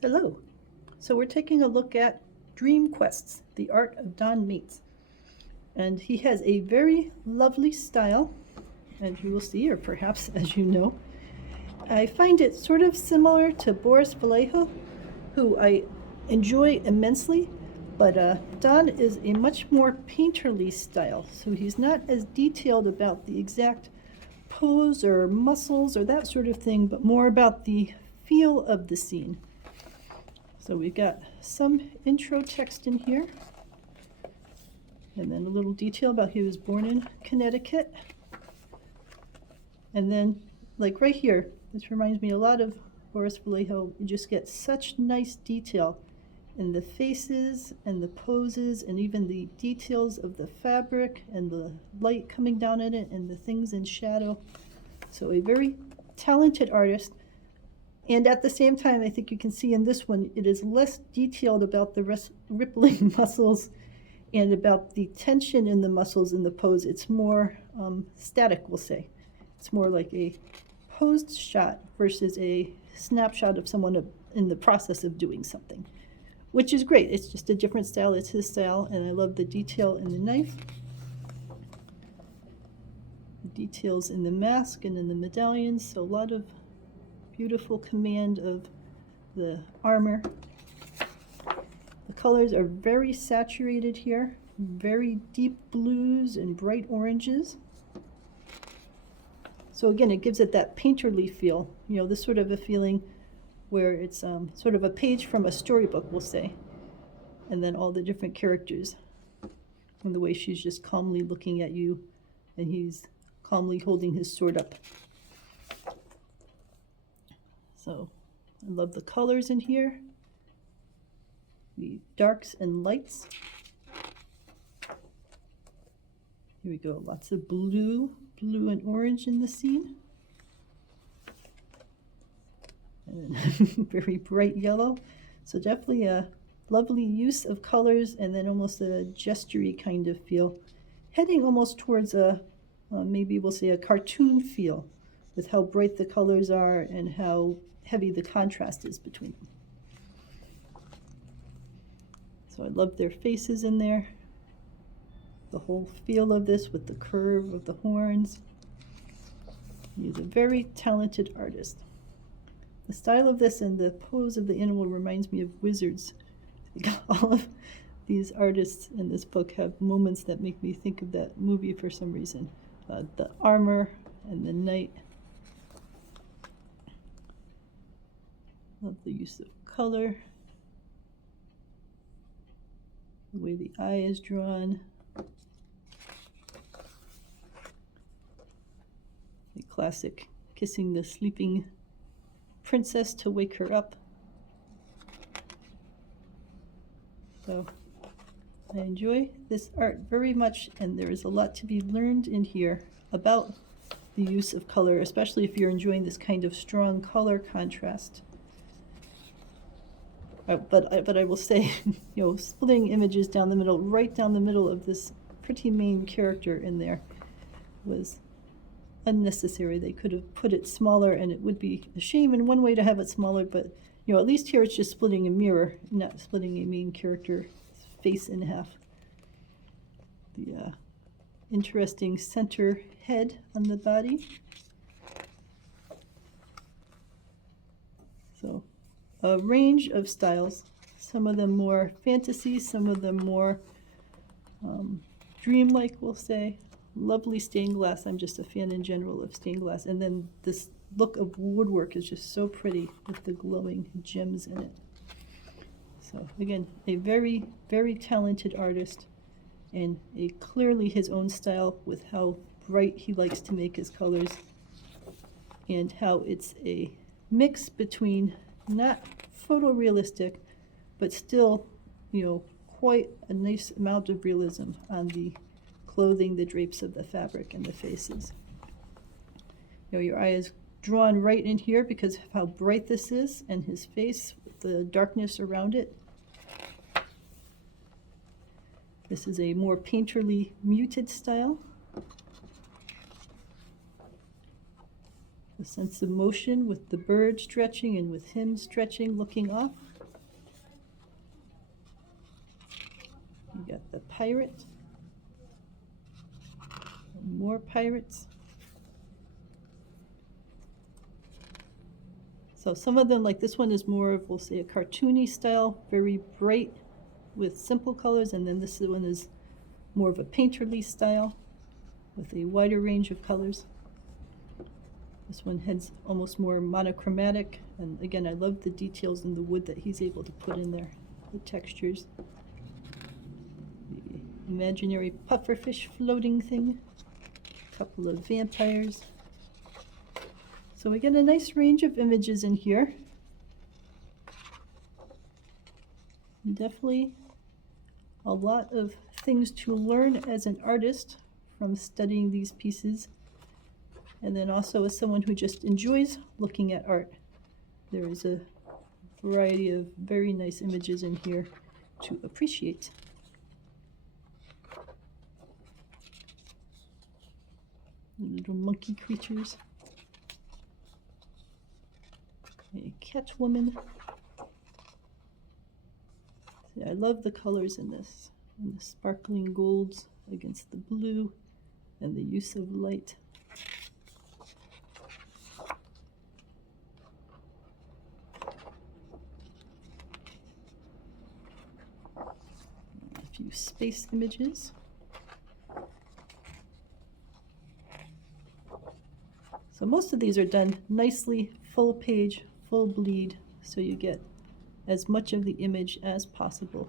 Hello. So we're taking a look at Dreamquests, the art of Don Maitz. And he has a very lovely style, as you will see, or perhaps as you know. I find it sort of similar to Boris Vallejo, who I enjoy immensely, but Don is a much more painterly style, so he's not as detailed about the exact pose or muscles or that sort of thing, but more about the feel of the scene. So we've got some intro text in here, and then a little detail about he was born in Connecticut. And then, like right here, this reminds me a lot of Boris Vallejo. You just get such nice detail in the faces and the poses and even the details of the fabric and the light coming down in it and the things in shadow. So a very talented artist. And at the same time, I think you can see in this one, it is less detailed about the rippling muscles and about the tension in the muscles in the pose. It's more static, we'll say. It's more like a posed shot versus a snapshot of someone in the process of doing something, which is great. It's just a different style. It's his style, and I love the detail in the knife, the details in the mask and in the medallions. So a lot of beautiful command of the armor. The colors are very saturated here, very deep blues and bright oranges. So again, it gives it that painterly feel, this sort of a feeling where it's sort of a page from a storybook, we'll say, and then all the different characters and the way she's just calmly looking at you and he's calmly holding his sword up. So I love the colors in here, the darks and lights. Here we go, lots of blue and orange in the scene. And very bright yellow. So definitely a lovely use of colors and then almost a gestury kind of feel. Heading almost towards a, maybe we'll say a cartoon feel with how bright the colors are and how heavy the contrast is between them. So I love their faces in there. The whole feel of this with the curve of the horns. He's a very talented artist. The style of this and the pose of the animal reminds me of wizards. I think all of these artists in this book have moments that make me think of that movie for some reason. The armor and the knight. Love the use of color. The way the eye is drawn. The classic kissing the sleeping princess to wake her up. So I enjoy this art very much, and there is a lot to be learned in here about the use of color, especially if you're enjoying this kind of strong color contrast. But I will say, splitting images down the middle, right down the middle of this pretty main character in there was unnecessary. They could have put it smaller, and it would be a shame in one way to have it smaller, but at least here it's just splitting a mirror, not splitting a main character's face in half. The interesting center head on the body. So a range of styles, some of them more fantasy, some of them more dreamlike, we'll say. Lovely stained glass. I'm just a fan in general of stained glass. And then this look of woodwork is just so pretty with the glowing gems in it. So again, a very, very talented artist, and clearly his own style with how bright he likes to make his colors and how it's a mix between not photorealistic, but still, quite a nice amount of realism on the clothing, the drapes of the fabric, and the faces. Your eye is drawn right in here because of how bright this is, and his face with the darkness around it. This is a more painterly, muted style. A sense of motion with the bird stretching and with him stretching, looking off. You got the pirate. And more pirates. So some of them, like this one, is more of, we'll say, a cartoony style, very bright with simple colors, and then this one is more of a painterly style with a wider range of colors. This one has almost more monochromatic, and again, I love the details in the wood that he's able to put in there, the textures. The imaginary pufferfish floating thing, a couple of vampires. So we get a nice range of images in here. Definitely a lot of things to learn as an artist from studying these pieces, and then also as someone who just enjoys looking at art. There is a variety of very nice images in here to appreciate. Little monkey creatures. A cat woman. See, I love the colors in this, and the sparkling golds against the blue, and the use of light. A few space images. So most of these are done nicely, full page, full bleed, so you get as much of the image as possible.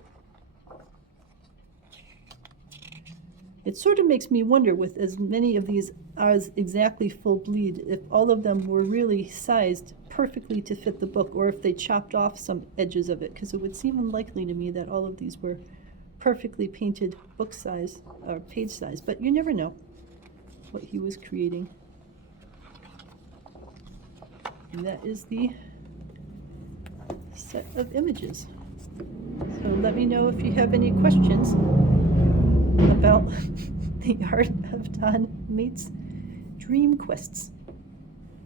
It sort of makes me wonder, with as many of these as exactly full bleed, if all of them were really sized perfectly to fit the book, or if they chopped off some edges of it, because it would seem unlikely to me that all of these were perfectly painted book size or page size, but you never know what he was creating. And that is the set of images. So let me know if you have any questions about the art of Don Maitz Dreamquests.